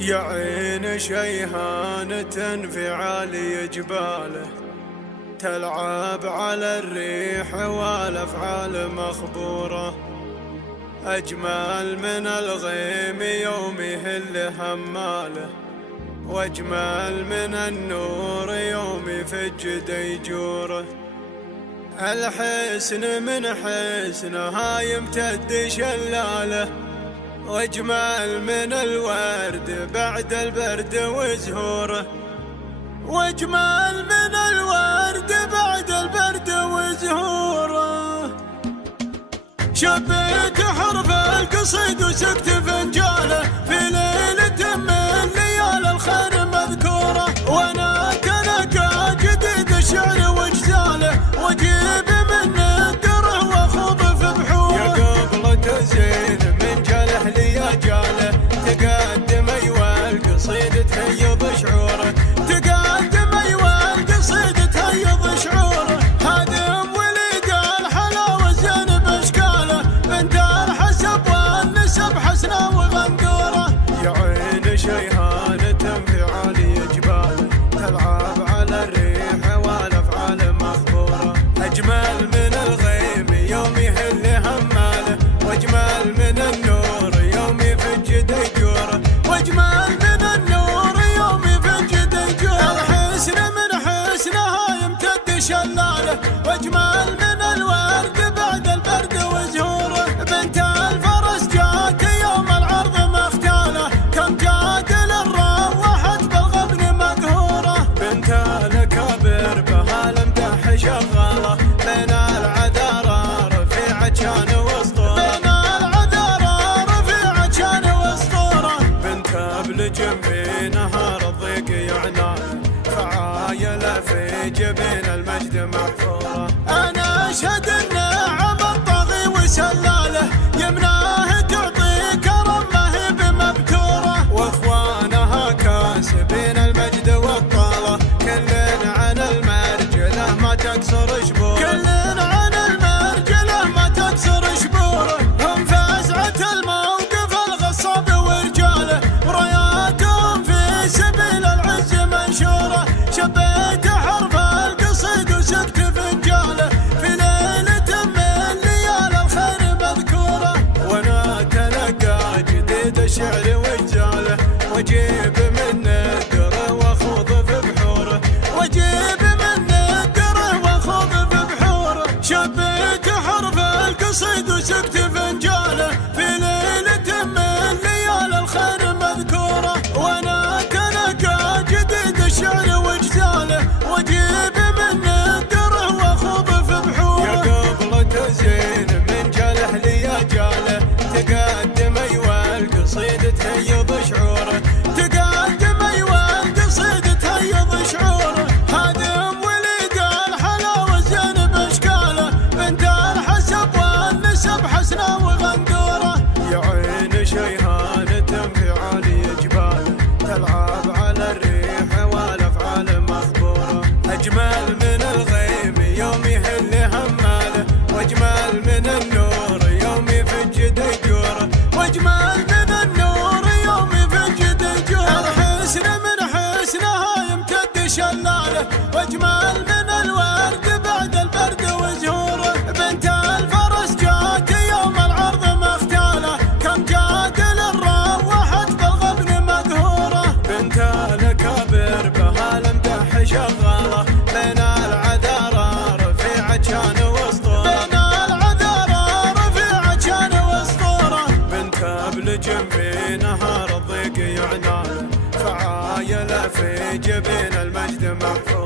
يا عين شيهانة في عالي جباله، تلعب على الريح والأفعال مخبورة. أجمل من الغيم يوم يهل هماله، واجمل من النور يوم يفج ديجوره. الحسن من حسنها يمتد شلاله، واجمل من الورد بعد البرد وزهوره. واجمل من الورد بعد البرد وزهوره. شبيت حرف القصيد وسكت فنجاله، في ليلة من ليال الخير مذكوره. وانا تلقى جديد الشعر واجزاله، واجيب من الدره واخوض في بحوره. يا قبلة زين من جاله لي جاله، تقدم ايوه القصيد تهيض شعوره. تقدم ايوه القصيد تهيض شعوره. هادم وليد الحلاوه زين باشكاله، بنت الحسب والنسب حسنه وغندوره. يا عين شيهانة في عالي جباله، تلعب على الريح والافعال مخبوره. اجمل من الغيم يوم يهل هماله، واجمل من النور يوم يفج ديجوره. واجمل من النور يوم يفج ديجوره. الحسن من حسنها يمتد شلاله، واجمل من الورد بعد البرد وزهوره. بنت الفرس جات يوم العرض مختاله، كم جادل روحت بالغبن مقهوره. بنت الاكابر بها المدح شغاله، بين العذارى رفيعه كان واسطوره. بين العذارى رفيعه كان واسطوره. بنت بلجم في نهار الضيق يعناله، فعايله في جبين المجد محفوره. انا اشهد النعم الطاغي وسلاله، يمناه تعطي كرم ما هي بمبتوره. واخوانها كاسبين المجد والطاله، كل عن المرجله ما تكسر شبوره. كل عن المرجله ما تكسر شبوره. هم فزعه الموقف الغصاب ورجاله، وراياتهم في سبيل العز منشوره. شبيت حرف القصيد وسكت فنجاله، في ليلة من ليال الخير مذكوره. وانا تلقى جديد الشعر واجزاله، واجيب من الدره واخوض في بحوره. واجيب من الدره واخوض في بحوره. شبيت حرف القصيد وسكت فنجاله، في ليلة من ليال الخير مذكوره. وانا تلقى جديد الشعر واجزاله، واجيب من الدره واخوض في بحوره. يا قبلة زين من جاله لي جاله، تقدم ايوه القصيد تهيض شعوره. تقدم ايوه القصيد تهيض شعوره. هادم وليد الحلاوه زين باشكاله، بنت الحسب والنسب حسنه وغندوره. يا عين شيهانة في عالي جباله، تلعب على الريح والافعال مخبوره. اجمل من الغيم يوم يهل هماله، واجمل من النور يوم يفج ديجوره. واجمل من النور يوم يفج ديجوره. الحسن من حسنها يمتد شلاله، واجمل من الورد بعد البرد وزهوره. بنت الفرس جات يوم العرض مختاله، كم جادل روحت بالغبن مقهوره. بنت الاكابر بها المدح شغاله، بين العذارى رفيعه كان واسطوره. بين العذارى رفيعه كان واسطوره. بنت بلجم في نهار الضيق يعناله، فعايله في جبين المجد محفوره.